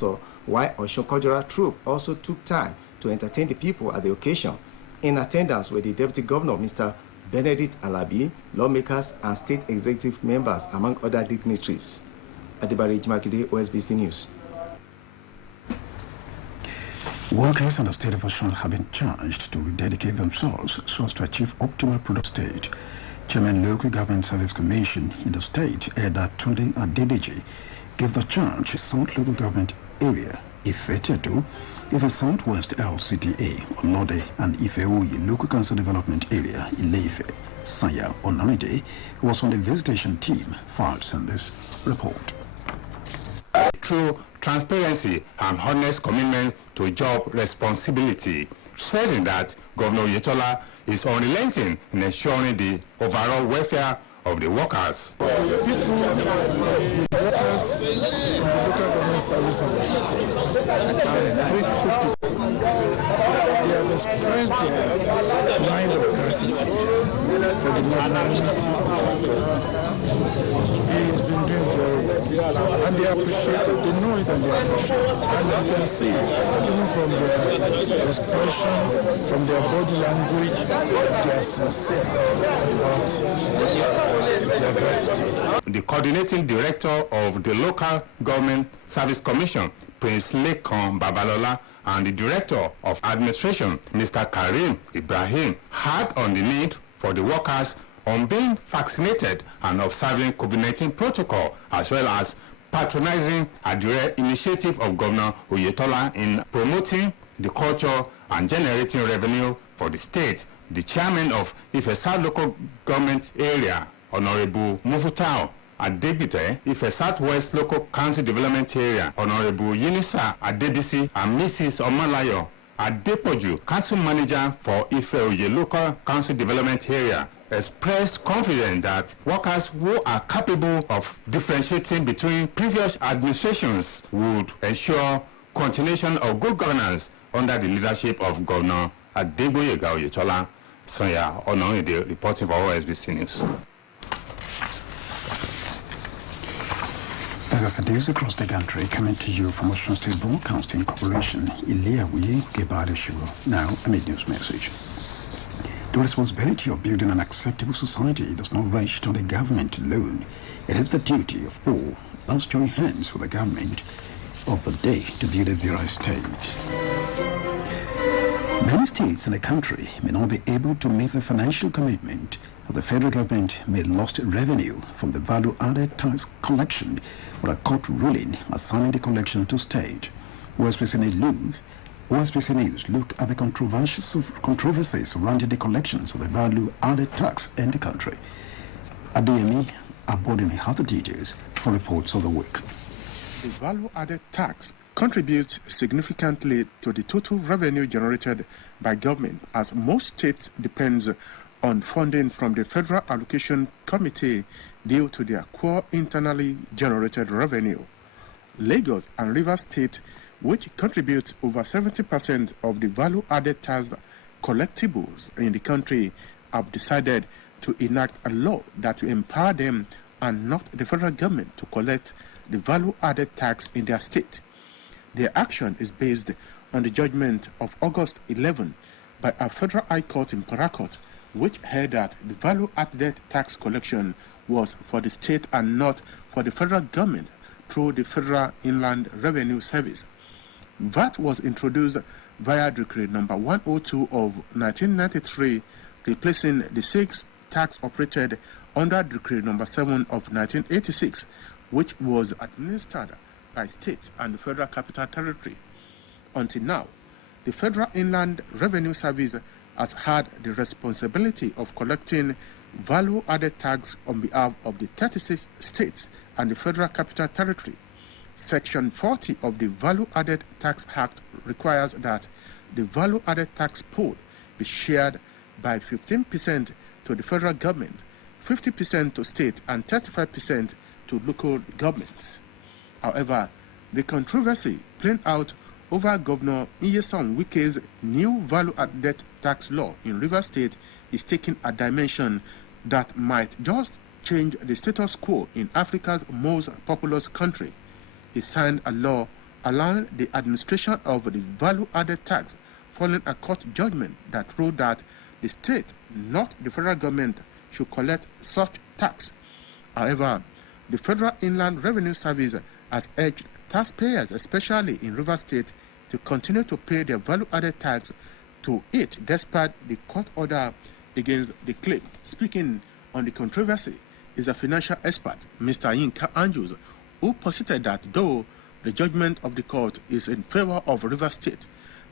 So, while Osun Cultural Troupe also took time to entertain the people at the occasion. In attendance were the Deputy Governor, Mr. Benedict Alabi, lawmakers and state executive members, among other dignitaries. Adibari Jimakide, OSBC News. Workers in the state of Osun have been charged to rededicate themselves so as to achieve optimal product state. Chairman Local Government Service Commission in the state, Eda Tunde Adedeji, gave the charge to South Local Government Area, Ife-Teto, Ife Southwest LCTA, Olode, and Ife-Oyi Local Council Development Area, Ile-Ife. Saya Onaride was on the visitation team, files in this report. Through transparency and honest commitment to job responsibility, saying that Governor Oyetola is unrelenting in ensuring the overall welfare of the workers. People, the workers in the local government service of the state are grateful people. They have expressed their mind of gratitude for the magnanimity of our governor. He has been doing very well, and they appreciate it. They know it and they appreciate it. And you can see, even from their expression, from their body language, that they are sincere about their gratitude. The coordinating director of the Local Government Service Commission, Prince Lekan Babalola, and the director of administration, Mr. Karim Ibrahim, had on the need for the workers on being vaccinated and observing COVID-19 protocol, as well as patronizing a direct initiative of Governor Oyetola in promoting the culture and generating revenue for the state. The chairman of Ife South Local Government Area, Honorable Mufutao Adebite, Ife Southwest Local Council Development Area, Honorable Yunisa Adebisi, and Mrs. Omalayo Adepoju, Council Manager for Ife-Oye Local Council Development Area, expressed confidence that workers who are capable of differentiating between previous administrations would ensure continuation of good governance under the leadership of Governor Adegboyega Oyetola. Sonia Onoide reporting for OSBC News. This is the news across the country coming to you from Osun State Broadcasting Corporation, Ileawi Gebade Shugo. Now, a mid-news message. The responsibility of building an acceptable society does not rest on the government alone. It is the duty of all. Let's join hands with the government of the day to build a virile state. Many states in the country may not be able to meet the financial commitment of the federal government may lost revenue from the value-added tax collection with a court ruling assigning the collection to state. OSBC News look at the controversies surrounding the collections of the value-added tax in the country. Adeyemi Abodini has the details for reports of the week. The value-added tax contributes significantly to the total revenue generated by government, as most states depends on funding from the Federal Allocation Committee due to their core internally generated revenue. Lagos and Rivers State, which contributes over 70% of the value-added tax collectibles in the country, have decided to enact a law that will empower them and not the federal government to collect the value-added tax in their state. Their action is based on the judgment of August 11 by a federal high court in Port Harcourt, which held that the value-added tax collection was for the state and not for the federal government through the Federal Inland Revenue Service. VAT was introduced via Decree number 102 of 1993, replacing the 6 tax operated under Decree number 7 of 1986, which was administered by states and the Federal Capital Territory. Until now, the Federal Inland Revenue Service has had the responsibility of collecting value-added tax on behalf of the 36 states and the Federal Capital Territory. Section 40 of the Value-Added Tax Act requires that the value-added tax pool be shared by 15% to the federal government, 50% to state, and 35% to local governments. However, the controversy playing out over Governor Nyesom Wike's new value-added tax law in Rivers State is taking a dimension that might just change the status quo in Africa's most populous country. He signed a law allowing the administration of the value-added tax following a court judgment that ruled that the state, not the federal government, should collect such tax. However, the Federal Inland Revenue Service has urged taxpayers, especially in Rivers State, to continue to pay their value-added tax to it despite the court order against the claim. Speaking on the controversy is a financial expert, Mr. Yinka Andrews, who posited that though the judgment of the court is in favor of Rivers State,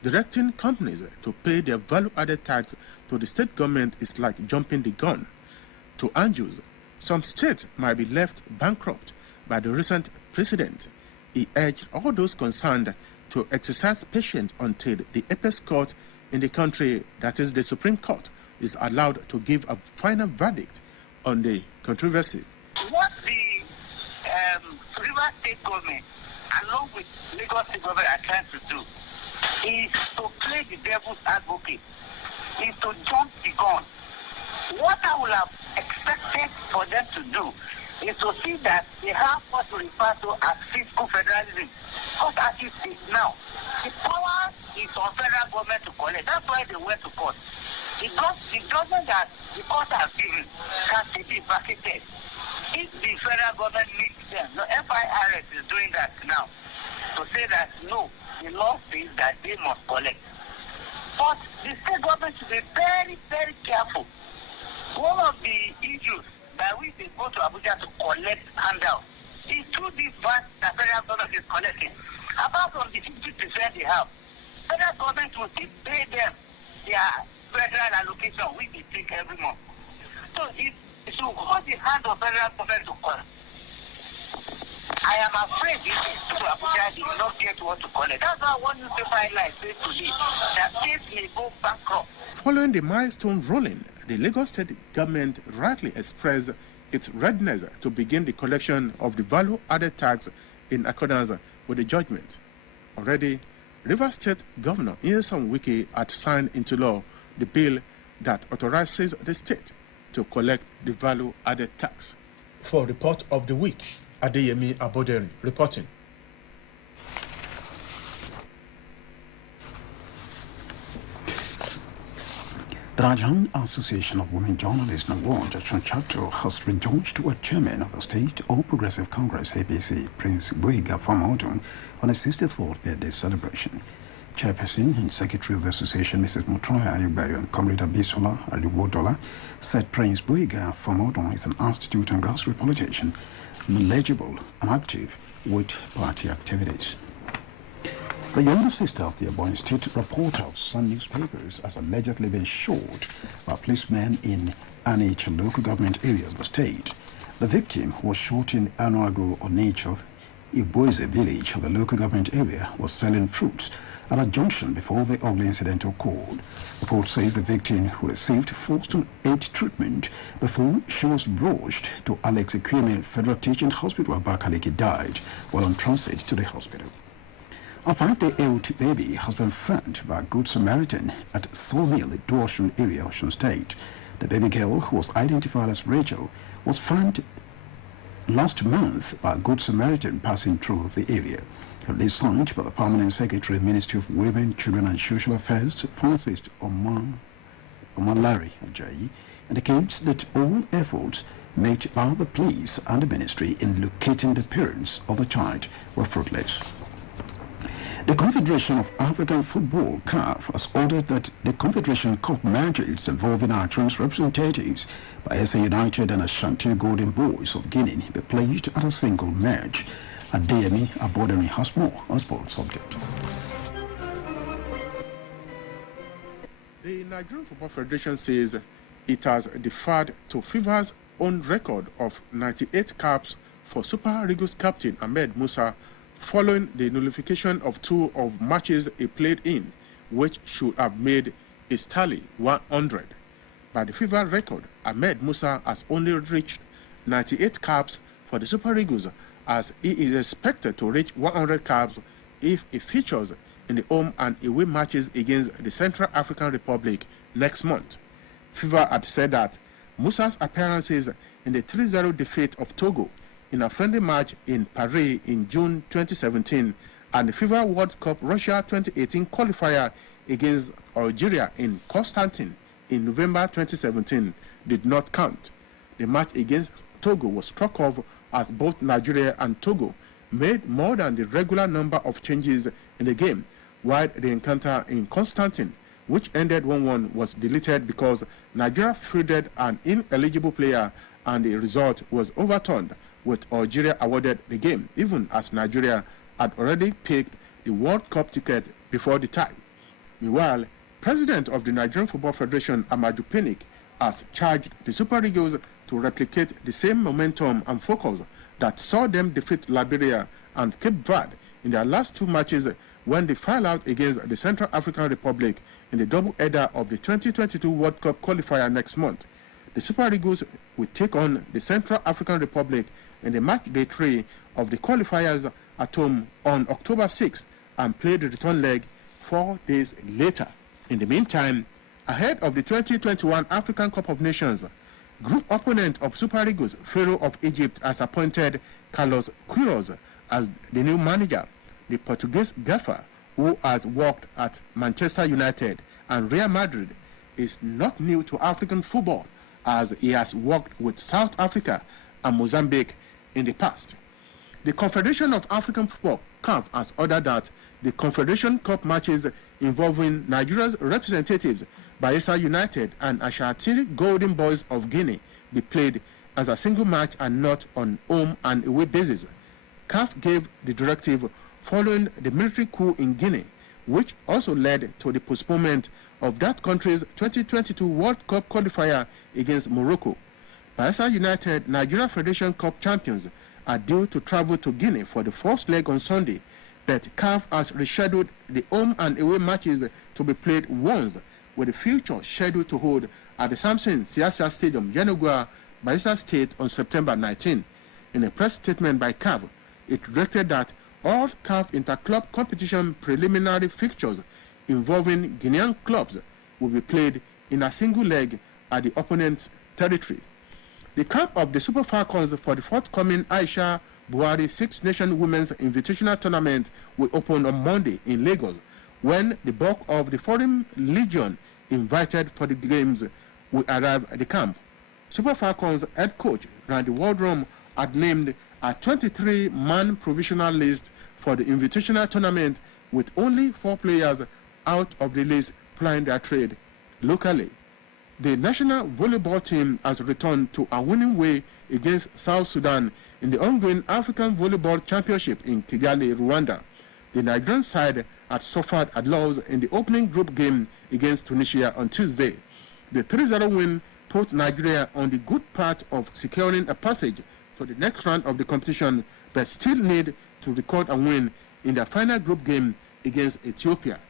directing companies to pay their value-added tax to the state government is like jumping the gun. To Andrews, some states might be left bankrupt by the recent precedent. He urged all those concerned to exercise patience until the apex court in the country, that is the Supreme Court, is allowed to give a final verdict on the controversy. What the Rivers State government, along with Lagos State government, are trying to do is to play the devil's advocate, is to jump the gun. What I would have expected for them to do is to see that they have what we refer to as fiscal federalism. Because as you see now, the power is on federal government to collect. That's why they went to court. The government that the court has given can still be bracketed if the federal government needs them. The FIRS is doing that now to say that no, the law says that they must collect. But the state government should be very, very careful. One of the issues by which they go to Abuja to collect handouts is through this VAT that federal government is collecting. Apart from the 50% they have, federal government will still pay them their federal allocation, which they take every month. So it should hold the hand of federal government to collect. I am afraid this is to Abuja did not get what to collect. That's why one newspaper headline says today that states may go bankrupt. Following the milestone ruling, the Lagos State government rightly expressed its readiness to begin the collection of the value-added tax in accordance with the judgment. Already, Rivers State Governor Nyesom Wike had signed into law the bill that authorizes the state to collect the value-added tax. For Report of the Week, Adeyemi Aboderi reporting. The Nigerian Association of Women Journalists Nawon Junction Chapter has rejoiced to a chairman of the State All Progressive Congress APC, Prince Boyega Famodun, on his 64th birthday celebration. Chairperson and Secretary of the Association, Mrs. Mutroya Ayubayo and Comrade Abisola Aliwodola, said Prince Boyega Famodun is an astute and grassroots politician, knowledgeable and active with party activities. The younger sister of the Ebonyi State reporter of some newspapers has allegedly been shot by policemen in Anicha local government area of the state. The victim, who was shot in Anuago Onicha, Iboise village of the local government area, was selling fruits at a junction before the ugly incident occurred. The report says the victim, who received first-aid treatment before she was rushed to Alex Ekweme Federal Teaching Hospital, Abakaliki, died while on transit to the hospital. A 5-day-old baby has been found by a Good Samaritan at Sawmill, Dorshun area, Osun State. The baby girl, who was identified as Rachel, was found last month by a Good Samaritan passing through the area. Release signed by the Permanent Secretary, Ministry of Women, Children and Social Affairs, Francis Omalari Ajayi, indicates that all efforts made by the police and the ministry in locating the parents of the child were fruitless. The Confederation of African Football, CAF, has ordered that the Confederation Cup matches involving Nigerians representatives by SA United and Ashanti Golden Boys of Guinea be played at a single match. Adeyemi Abodemi has more on sports subject. The Nigerian Football Federation says it has deferred to FIFA's own record of 98 caps for Super Eagles captain Ahmed Musa following the nullification of 2 of matches he played in, which should have made his tally 100. By the FIFA record, Ahmed Musa has only reached 98 caps for the Super Eagles, as he is expected to reach 100 caps if he features in the home and away matches against the Central African Republic next month. FIFA had said that Musa's appearances in the 3-0 defeat of Togo in a friendly match in Paris in June 2017 and the FIFA World Cup Russia 2018 qualifier against Algeria in Constantine in November 2017 did not count. The match against Togo was struck off as both Nigeria and Togo made more than the regular number of changes in the game, while the encounter in Constantine, which ended 1-1, was deleted because Nigeria fielded an ineligible player and the result was overturned, with Algeria awarded the game, even as Nigeria had already picked the World Cup ticket before the tie. Meanwhile, President of the Nigerian Football Federation, Amaju Pinnick, has charged the Super Eagles to replicate the same momentum and focus that saw them defeat Liberia and Cape Verde in their last two matches when they fell out against the Central African Republic in the double-header of the 2022 World Cup qualifier next month. The Super Eagles will take on the Central African Republic in the match day 3 of the qualifiers at home on October 6th and play the return leg 4 days later. In the meantime, ahead of the 2021 African Cup of Nations, group opponent of Super Eagles, Pharaoh of Egypt, has appointed Carlos Queiroz as the new manager. The Portuguese gaffer, who has worked at Manchester United and Real Madrid, is not new to African football, as he has worked with South Africa and Mozambique in the past. The Confederation of African Football, CAF, has ordered that the Confederation Cup matches involving Nigeria's representatives, Bayelsa United and Ashanti Golden Boys of Guinea, be played as a single match and not on home and away basis. CAF gave the directive following the military coup in Guinea, which also led to the postponement of that country's 2022 World Cup qualifier against Morocco. Bayelsa United, Nigeria Federation Cup champions, are due to travel to Guinea for the first leg on Sunday, but CAF has rescheduled the home and away matches to be played once, with the future scheduled to hold at the Samson Siasa Stadium, Yenagoa, Bayelsa State on September 19. In a press statement by CAF, it directed that all CAF inter-club competition preliminary fixtures involving Guinean clubs will be played in a single leg at the opponent's territory. The camp of the Super Falcons for the forthcoming Aisha Buhari Six Nation Women's Invitational Tournament will open on Monday in Lagos, when the bulk of the foreign legion invited for the games will arrive at the camp. Super Falcons head coach Randy Waldrum had named a 23-man provisional list for the Invitational Tournament, with only 4 players out of the list plying their trade locally. The national volleyball team has returned to a winning way against South Sudan in the ongoing African Volleyball Championship in Kigali, Rwanda. The Nigerian side had suffered a loss in the opening group game against Tunisia on Tuesday. The 3-0 win put Nigeria on the good path of securing a passage to the next round of the competition, but still need to record a win in their final group game against Ethiopia.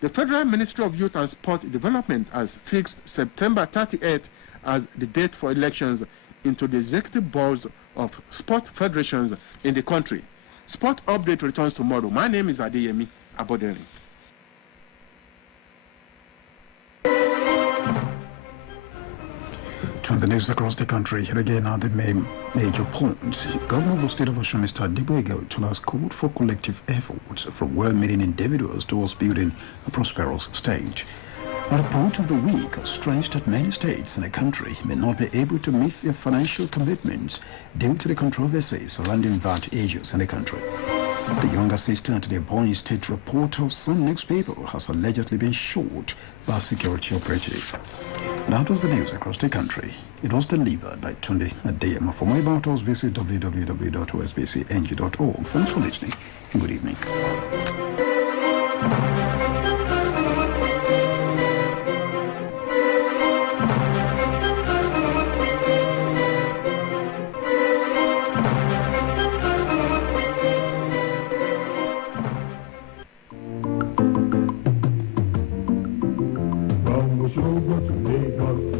The Federal Ministry of Youth and Sport Development has fixed September 38th as the date for elections into the executive boards of sport federations in the country. Sport Update returns tomorrow. My name is Adeyemi Aboderi. To the news across the country, here again are the main major points. Governor of the state of Osun, Mr. Adigboyega, has called for collective efforts from well-meaning individuals towards building a prosperous state. At the point of the week, stressed that many states in the country may not be able to meet their financial commitments due to the controversies surrounding VAT issues in the country. The younger sister to the Ebonyi State reporter of Sun newspaper has allegedly been shot by a security operative. That was the news across the country. It was delivered by Tunde Adeyemo. For more about us, visit www.osbcng.org. Thanks for listening and good evening.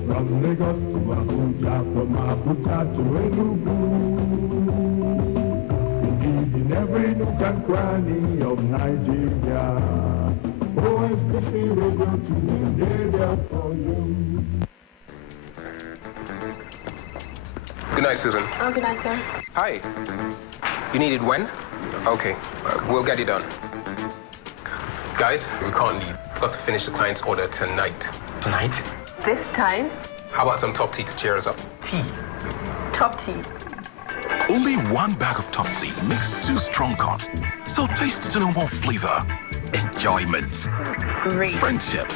From Lagos to Abuja, from Abuja to Enugu. Indeed, in every nook and cranny of Nigeria, OSBC Radio 2 is there for you. Good night, Susan. Oh, good night, sir. Hi. You needed when? Okay, we'll get it done. Guys, we can't leave. We've got to finish the client's order tonight. Tonight? This time? How about some top tea to cheer us up? Tea. Top tea. Only one bag of top tea makes 2 strong cups. So taste to know more flavor, enjoyment, Great. friendship,